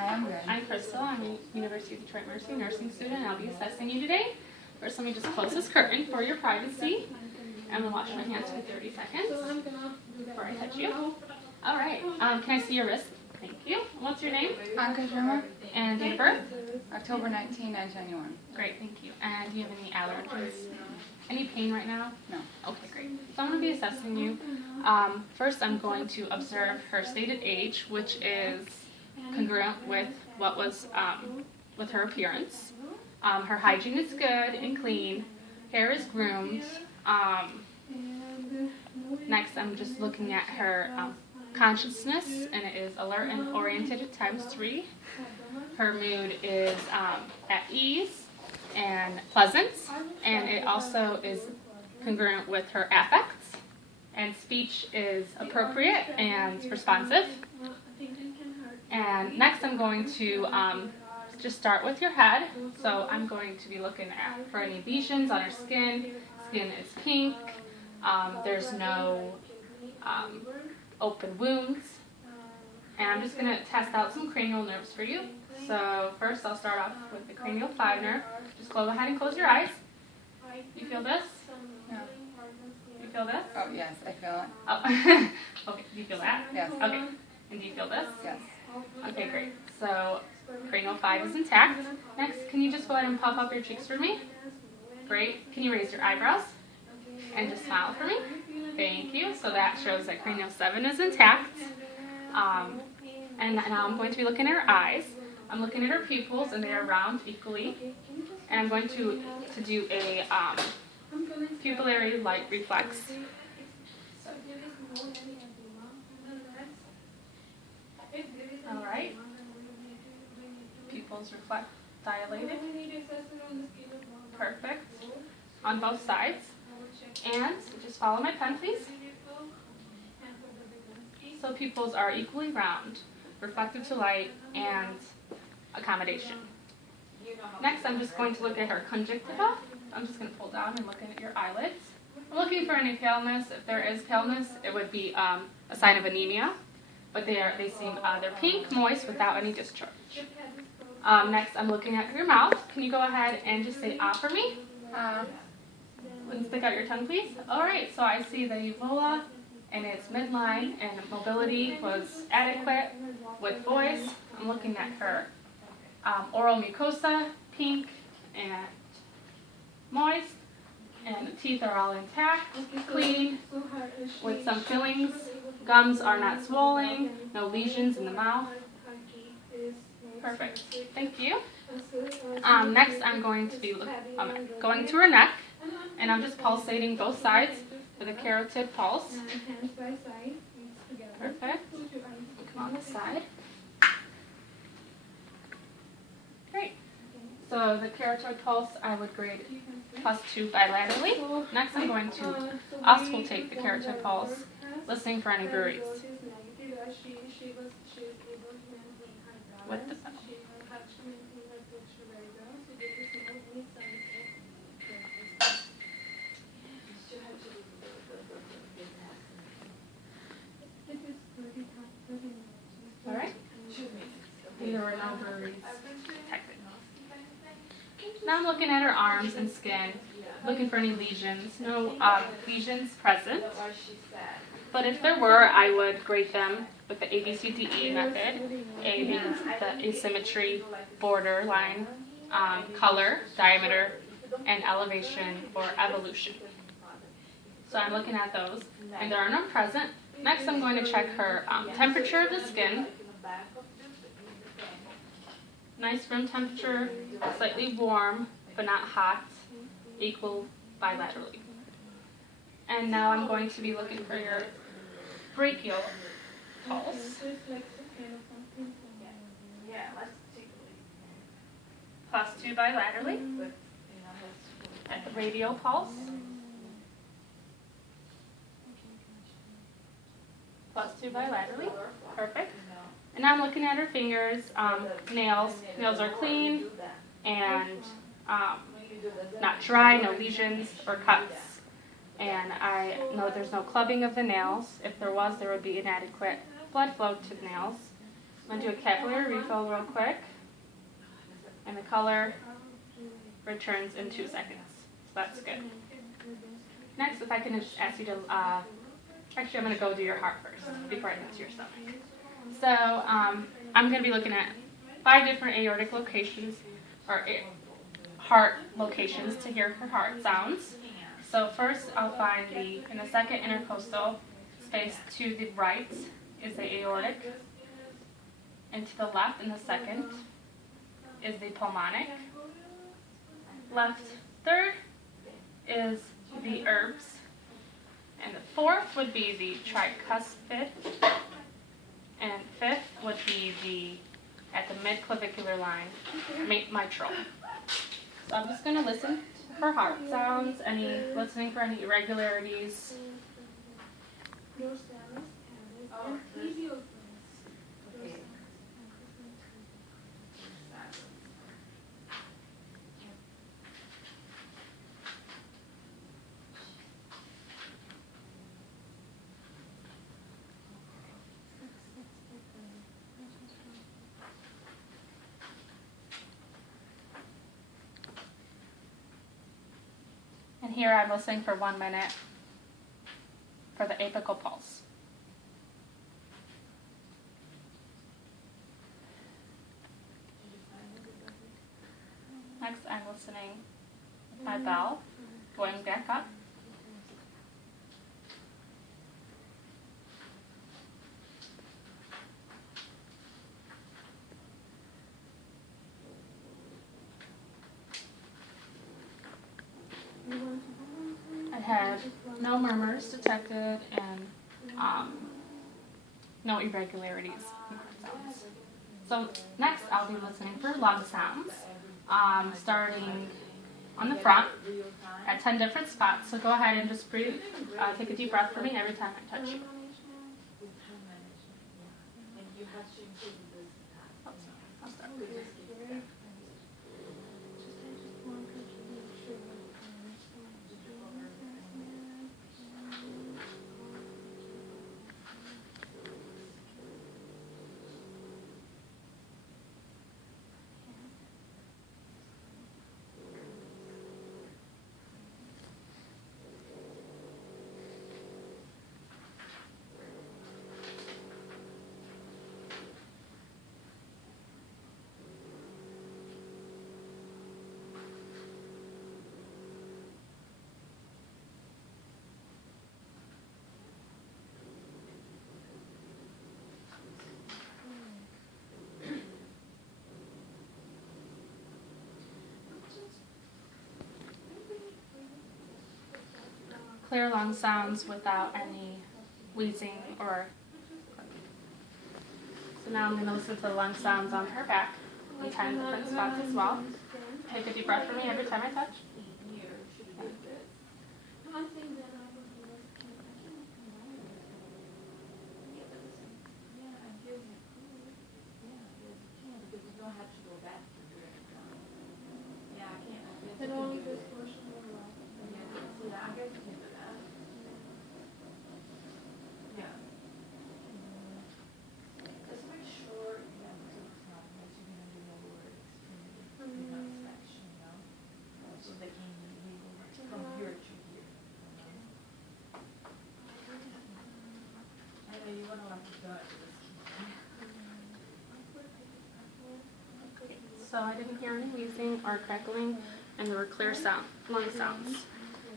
Hi, I'm good. I'm Crystal. I'm a University of Detroit Mercy nursing student, and I'll be assessing you today. First, let me just close this curtain for your privacy. I'm going to wash my hands for 30 seconds before I touch you. All right. Can I see your wrist? Thank you. What's your name? Anka Sharma, And date of birth? October 19, 1991. Great, thank you. And do you have any allergies? Any pain right now? No. Okay, great. So I'm going to be assessing you. First, I'm going to observe her stated age, which is congruent with what was with her appearance. Her hygiene is good and clean. Hair is groomed. Next, I'm just looking at her consciousness, and it is alert and oriented ×3. Her mood is at ease and pleasant, and it also is congruent with her affects, and speech is appropriate and responsive. And next I'm going to just start with your head. So I'm going to be looking for any lesions on her skin. Skin is pink. There's no open wounds. And I'm just going to test out some cranial nerves for you. So first I'll start off with the cranial 5 nerve. Just go ahead and close your eyes. You feel this? No. You feel this? Oh, yes, I feel it. Oh, okay. Do you feel that? Yes. Okay. And do you feel this? Yes. Okay, great. So cranial 5 is intact. Next, can you just go ahead and puff up your cheeks for me? Great. Can you raise your eyebrows? And just smile for me? Thank you. So that shows that cranial 7 is intact. And now I'm going to be looking at her eyes. I'm looking at her pupils, and they are round equally. And I'm going to do a pupillary light reflex. All right. Pupils reflect dilated. Perfect. On both sides. And just follow my pen, please. So pupils are equally round, reflective to light, and accommodation. Next, I'm just going to look at her conjunctiva. I'm just going to pull down and look at your eyelids. I'm looking for any paleness. If there is paleness, it would be a sign of anemia. But they're pink, moist, without any discharge. Next, I'm looking at your mouth. Can you go ahead and just say ah for me? And stick out your tongue, please. All right, so I see the uvula, and its midline, and mobility was adequate with voice. I'm looking at her oral mucosa, pink and moist, and the teeth are all intact, clean, with some fillings. Gums are not swollen, no lesions in the mouth. Perfect. Thank you. Next, I'm going to be going to her neck, and I'm just pulsating both sides with a carotid pulse. Perfect. Come on this side. Great. So the carotid pulse I would grade +2 bilaterally. Next, I'm going to auscultate the carotid pulse, listening for any bruits. With the all right. There were no bruits detected. Now I'm looking at her arms and skin, looking for any lesions. No lesions present. But if there were, I would grade them with the ABCDE method. A being the asymmetry, border line, color, diameter, and elevation or evolution. So I'm looking at those, and there are none present. Next, I'm going to check her temperature of the skin. Nice room temperature, slightly warm, but not hot, equal bilaterally. And now I'm going to be looking for your brachial pulse. +2 bilaterally. At the radial pulse. +2 bilaterally. Perfect. And now I'm looking at her fingers, nails. Nails are clean and not dry, no lesions or cuts. And I know there's no clubbing of the nails. If there was, there would be inadequate blood flow to the nails. I'm going to do a capillary refill real quick. And the color returns in 2 seconds. So that's good. Next, if I can just ask you to, actually I'm going to go do your heart first before I get to your stomach. So I'm going to be looking at 5 different aortic locations, or heart locations to hear her heart sounds. So first I'll find in the second intercostal space to the right is the aortic, and to the left in the second is the pulmonic. Left third is the herbs, and the fourth would be the tricuspid, and fifth would be at the mid-clavicular line, mitral. So I'm just going to listen for heart sounds, listening for any irregularities. And here I'm listening for 1 minute for the apical pulse. Next I'm listening with my bell going back up. I had no murmurs detected and no irregularities in heart sounds. So next I'll be listening for lung sounds, starting on the front at 10 different spots. So go ahead and just breathe, take a deep breath for me every time I touch you. I'll start. Clear lung sounds without any wheezing or. So now I'm going to listen to the lung sounds on her back in 10 different spots as well. Take a deep breath for me every time I touch. So I didn't hear any wheezing or crackling, and there were clear lung sounds.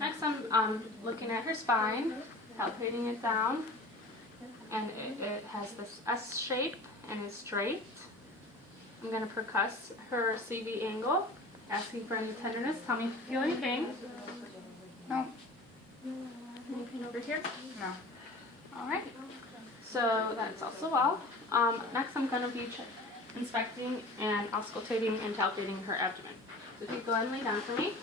Next, I'm looking at her spine, palpating it down, and it has this S shape and is straight. I'm going to percuss her CV angle, asking for any tenderness. Tell me if you feel any pain. No. Any pain over here? No. All right. So that's also well. Next, I'm going to be inspecting and auscultating and palpating her abdomen. So if you go ahead and lay down for me,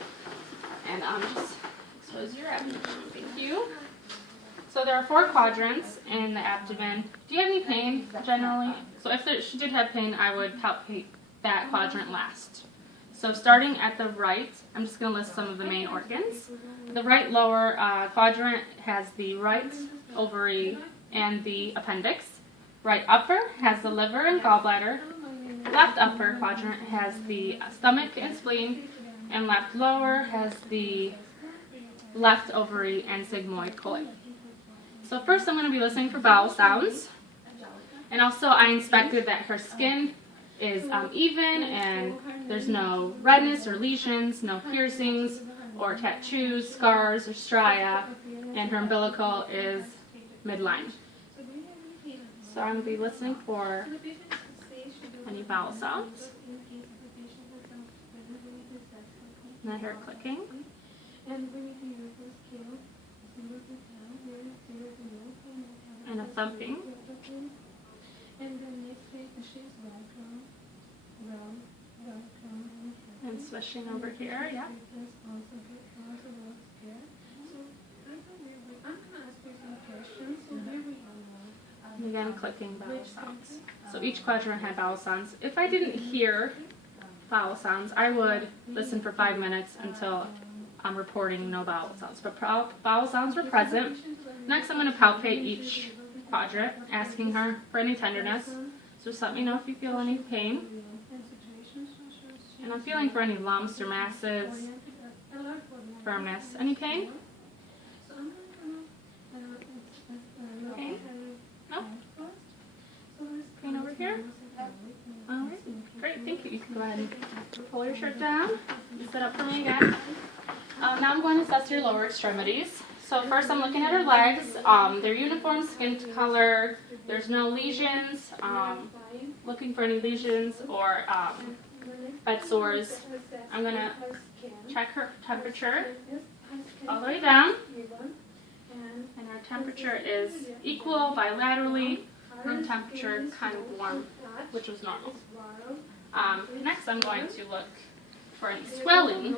and just expose your abdomen. Thank you. So there are 4 quadrants in the abdomen. Do you have any pain generally? So if she did have pain, I would palpate that quadrant last. So starting at the right, I'm just going to list some of the main organs. The right lower quadrant has the right ovary and the appendix. Right upper has the liver and gallbladder. Left upper quadrant has the stomach and spleen. And left lower has the left ovary and sigmoid colon. So first I'm going to be listening for vowel sounds. And also I inspected that her skin is even and there's no redness or lesions, no piercings or tattoos, scars or stria, and her umbilical is midline. So I'm going to be listening for any vowel sounds. And I hear clicking. And a thumping. And swishing over here, yeah. And again, clicking vowel sounds. So each quadrant had vowel sounds. If I didn't hear vowel sounds, I would listen for 5 minutes until I'm reporting no vowel sounds. But vowel sounds were present. Next, I'm going to palpate each quadrant, asking her for any tenderness. So just let me know if you feel any pain. And I'm feeling for any lumps or masses, firmness. Any pain? Pain? No? Pain over here? Alright, great, thank you. You can go ahead and pull your shirt down. Sit up for me again. Now I'm going to assess your lower extremities. So first I'm looking at her legs. They're uniform skin color. There's no lesions. Looking for any lesions or bed sores. I'm going to check her temperature all the way down. And our temperature is equal bilaterally. Room temperature kind of warm, which was normal. Next I'm going to look for any swelling.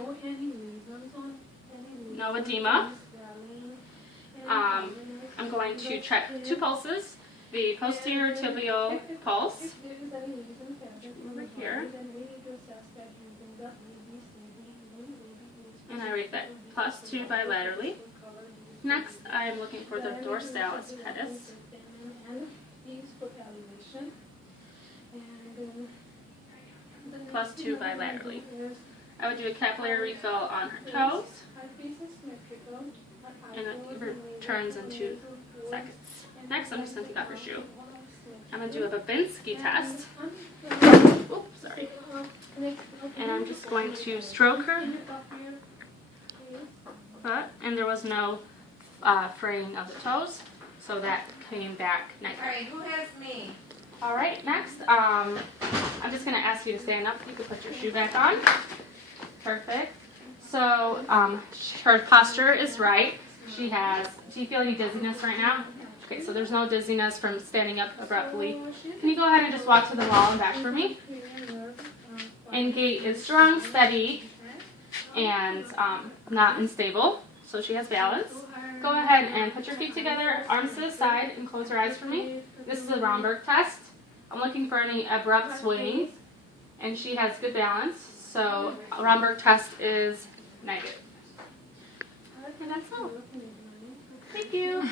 No edema. I'm going to check 2 pulses. The posterior tibial pulse over here. And I rate that +2 bilaterally. Next, I'm looking for the dorsalis pedis. +2 bilaterally. I would do a capillary refill on her toes. And it returns in 2 seconds. Next, I'm just going to take off her shoe. I'm going to do a Babinski test. Oops, sorry. And I'm just going to stroke her foot, and there was no fraying of the toes, so that came back negative. Alright, who has me? Alright, next, I'm just going to ask you to stand up. You can put your shoe back on. Perfect. So, her posture is right. Do you feel any dizziness right now? Okay, so there's no dizziness from standing up abruptly. Can you go ahead and just walk to the wall and back for me? And gait is strong, steady, and not unstable. So she has balance. Go ahead and put your feet together, arms to the side, and close your eyes for me. This is a Romberg test. I'm looking for any abrupt swing, and she has good balance. So a Romberg test is negative. And that's all. Thank you.